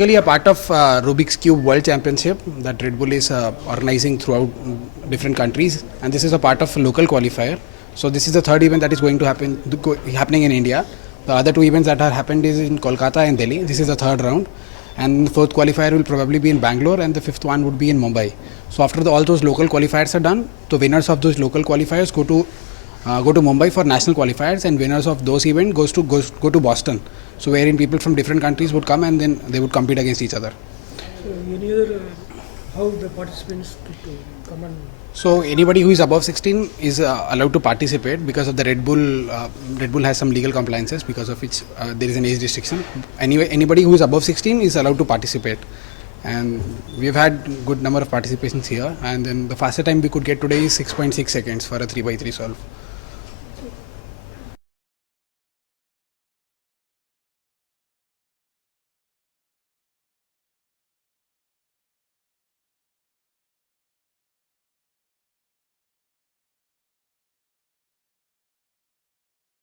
Basically a part of Rubik's Cube World Championship that Red Bull is organizing throughout different countries, and this is a part of a local qualifier. So this is the third event that is going to happening in India. The other two events that have happened is in Kolkata and Delhi. This is the third round, and the fourth qualifier will probably be in Bangalore, and the fifth one would be in Mumbai. So after all those local qualifiers are done, the winners of those local qualifiers go to Mumbai for national qualifiers, and winners of those events go to Boston. So wherein people from different countries would come and then they would compete against each other. So any other how the participants to come and So anybody who is above 16 is allowed to participate because of the Red Bull. Red Bull has some legal compliances because of which there is an age restriction. Anyway, anybody who is above 16 is allowed to participate, and we have had good number of participations here. And then the fastest time we could get today is 6.6 seconds for a 3x3 solve.